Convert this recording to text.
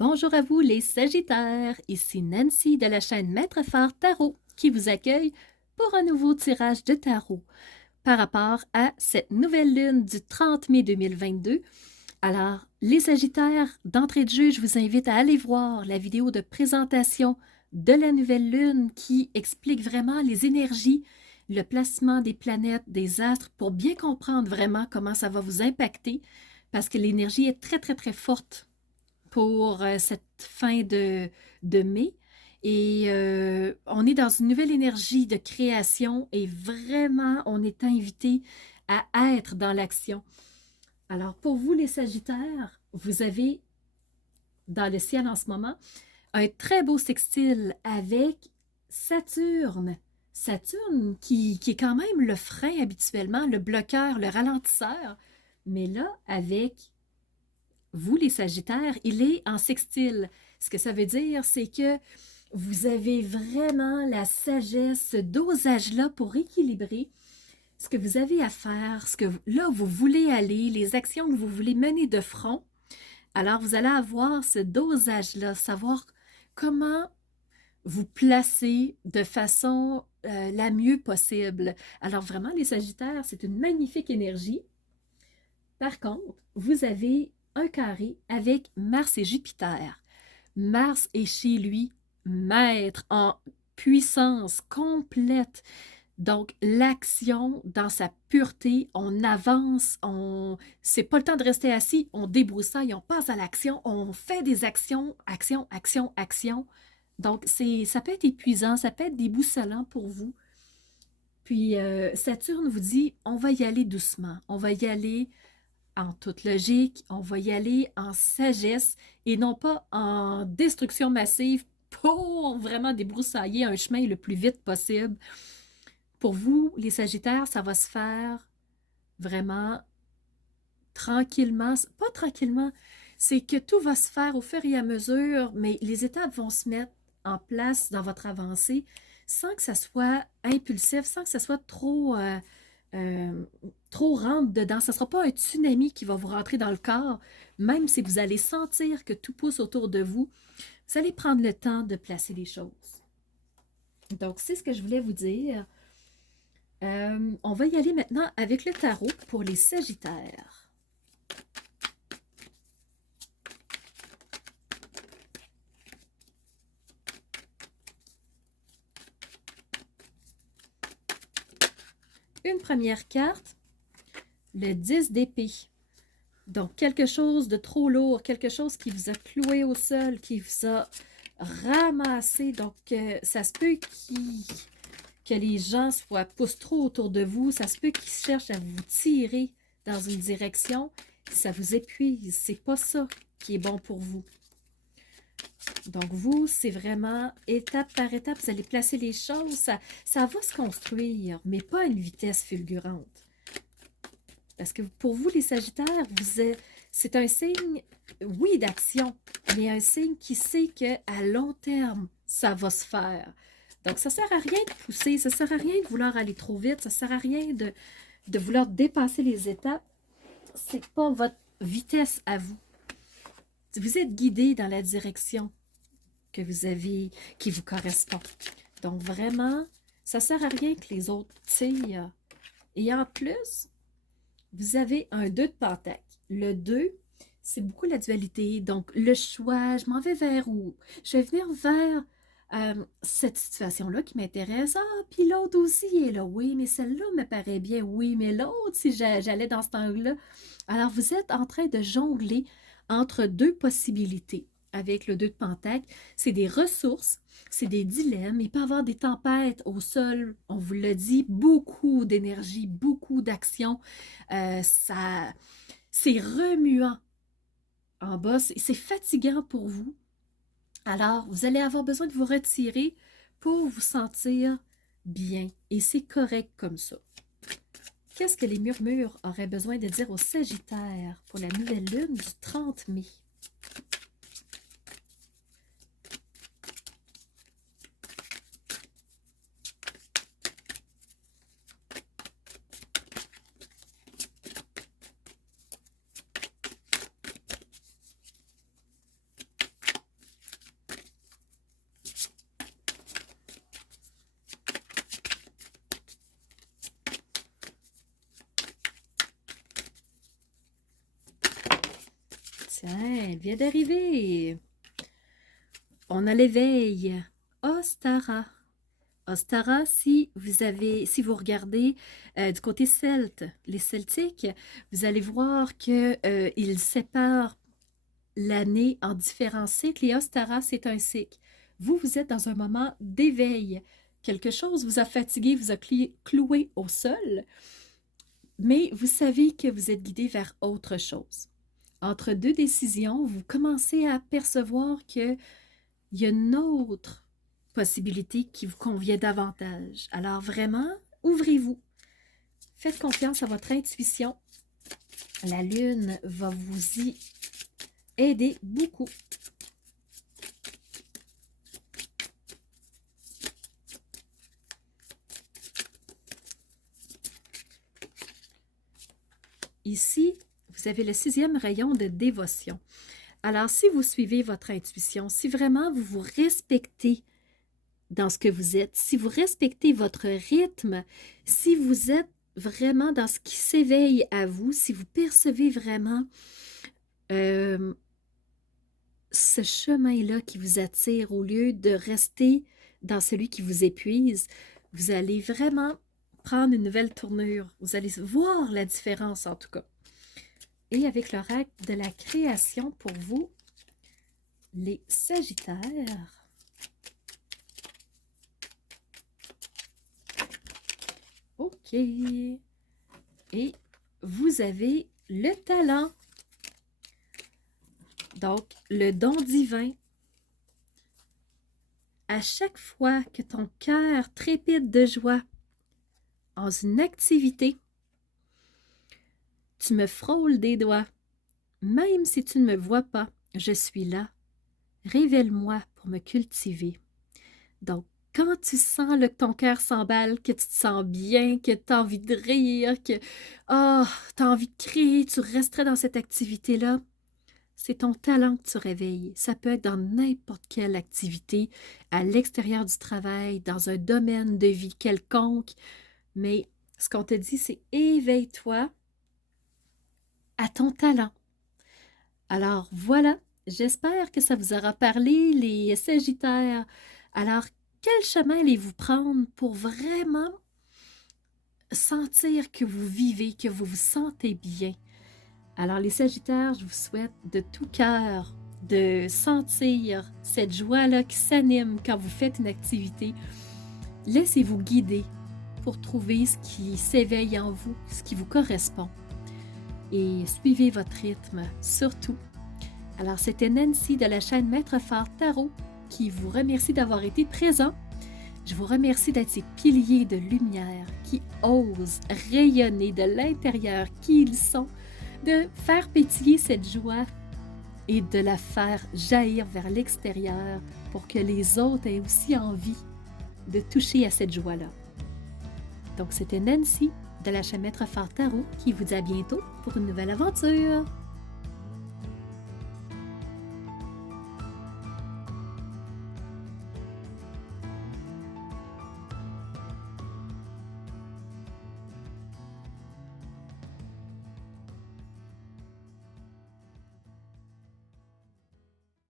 Bonjour à vous les Sagittaires, ici Nancy de la chaîne Maître Phare Tarot qui vous accueille pour un nouveau tirage de tarot par rapport à cette nouvelle lune du 30 mai 2022. Alors, les Sagittaires, d'entrée de jeu, je vous invite à aller voir la vidéo de présentation de la nouvelle lune qui explique vraiment les énergies, le placement des planètes, des astres, pour bien comprendre vraiment comment ça va vous impacter parce que l'énergie est très, très, très forte pour cette fin de mai. Et on est dans une nouvelle énergie de création et vraiment, on est invité à être dans l'action. Alors, pour vous, les Sagittaires, vous avez dans le ciel en ce moment un très beau sextile avec Saturne. Saturne qui est quand même le frein habituellement, le bloqueur, le ralentisseur. Mais là, avec vous, les Sagittaires, il est en sextile. Ce que ça veut dire, c'est que vous avez vraiment la sagesse, ce dosage-là pour équilibrer ce que vous avez à faire, ce que là vous voulez aller, les actions que vous voulez mener de front. Alors, vous allez avoir ce dosage-là, savoir comment vous placer de façon la mieux possible. Alors, vraiment, les Sagittaires, c'est une magnifique énergie. Par contre, vous avez un carré avec Mars et Jupiter. Mars est chez lui maître en puissance complète. Donc, l'action dans sa pureté, on avance, c'est pas le temps de rester assis, on débroussaille, on passe à l'action, on fait des actions, action, action, action. Donc, ça peut être épuisant, ça peut être déboussolant pour vous. Puis, Saturne vous dit, on va y aller doucement, on va y aller en toute logique, on va y aller en sagesse et non pas en destruction massive pour vraiment débroussailler un chemin le plus vite possible. Pour vous, les Sagittaires, ça va se faire vraiment tranquillement. Pas tranquillement, c'est que tout va se faire au fur et à mesure, mais les étapes vont se mettre en place dans votre avancée sans que ça soit impulsif, sans que ça soit euh, trop rentre dedans. Ce ne sera pas un tsunami qui va vous rentrer dans le corps, même si vous allez sentir que tout pousse autour de vous. Vous allez prendre le temps de placer les choses. Donc, c'est ce que je voulais vous dire. On va y aller maintenant avec le tarot pour les Sagittaires. Une première carte, le 10 d'épée. Donc, quelque chose de trop lourd, quelque chose qui vous a cloué au sol, qui vous a ramassé. Donc, ça se peut que les gens poussent trop autour de vous. Ça se peut qu'ils cherchent à vous tirer dans une direction. Ça vous épuise. C'est pas ça qui est bon pour vous. Donc, vous, c'est vraiment étape par étape. Vous allez placer les choses. Ça va se construire, mais pas à une vitesse fulgurante. Parce que pour vous, les Sagittaires, c'est un signe, oui, d'action, mais un signe qui sait qu'à long terme, ça va se faire. Donc, ça ne sert à rien de pousser, ça ne sert à rien de vouloir aller trop vite, ça ne sert à rien de vouloir dépasser les étapes. Ce n'est pas votre vitesse à vous. Vous êtes guidé dans la direction que vous avez, qui vous correspond. Donc, vraiment, ça ne sert à rien que les autres tirent. Et en plus, vous avez un 2 de pentacle. Le 2, c'est beaucoup la dualité. Donc, le choix, je m'en vais vers où? Je vais venir vers cette situation-là qui m'intéresse. Ah, puis l'autre aussi est là. Oui, mais celle-là me paraît bien. Oui, mais l'autre, si j'allais dans cet angle-là. Alors, vous êtes en train de jongler entre deux possibilités avec le 2 de pentacle. C'est des ressources, c'est des dilemmes. Il peut y avoir des tempêtes au sol. On vous l'a dit, beaucoup d'énergie, beaucoup d'action. C'est remuant en bas, c'est fatigant pour vous. Alors, vous allez avoir besoin de vous retirer pour vous sentir bien. Et c'est correct comme ça. Qu'est-ce que les murmures auraient besoin de dire aux Sagittaires pour la nouvelle lune du 30 mai? Elle vient d'arriver. On a l'éveil. Ostara. Ostara, si vous regardez du côté celte, les celtiques, vous allez voir qu'ils séparent l'année en différents cycles et Ostara, c'est un cycle. Vous êtes dans un moment d'éveil. Quelque chose vous a fatigué, vous a cloué au sol, mais vous savez que vous êtes guidé vers autre chose. Entre deux décisions, vous commencez à percevoir qu'il y a une autre possibilité qui vous convient davantage. Alors vraiment, ouvrez-vous. Faites confiance à votre intuition. La lune va vous y aider beaucoup. Ici, vous avez le 6e rayon de dévotion. Alors, si vous suivez votre intuition, si vraiment vous vous respectez dans ce que vous êtes, si vous respectez votre rythme, si vous êtes vraiment dans ce qui s'éveille à vous, si vous percevez vraiment ce chemin-là qui vous attire au lieu de rester dans celui qui vous épuise, vous allez vraiment prendre une nouvelle tournure. Vous allez voir la différence en tout cas. Et avec l'oracle de la création pour vous, les Sagittaires. OK. Et vous avez le talent. Donc, le don divin. À chaque fois que ton cœur trépide de joie dans une activité, tu me frôles des doigts. Même si tu ne me vois pas, je suis là. Révèle-moi pour me cultiver. Donc, quand tu sens que ton cœur s'emballe, que tu te sens bien, que tu as envie de rire, que tu as envie de crier, tu resterais dans cette activité-là, c'est ton talent que tu réveilles. Ça peut être dans n'importe quelle activité, à l'extérieur du travail, dans un domaine de vie quelconque. Mais ce qu'on te dit, c'est éveille-toi à ton talent. Alors voilà, j'espère que ça vous aura parlé, les Sagittaires. Alors, quel chemin allez-vous prendre pour vraiment sentir que vous vivez, que vous vous sentez bien? Alors, les Sagittaires, je vous souhaite de tout cœur de sentir cette joie-là qui s'anime quand vous faites une activité. Laissez-vous guider pour trouver ce qui s'éveille en vous, ce qui vous correspond. Et suivez votre rythme, surtout. Alors, c'était Nancy de la chaîne Maître Phare Tarot qui vous remercie d'avoir été présent. Je vous remercie d'être ces piliers de lumière qui osent rayonner de l'intérieur qui ils sont, de faire pétiller cette joie et de la faire jaillir vers l'extérieur pour que les autres aient aussi envie de toucher à cette joie-là. Donc, c'était Nancy de la chaîne Maître Phare Tarot qui vous dit à bientôt pour une nouvelle aventure.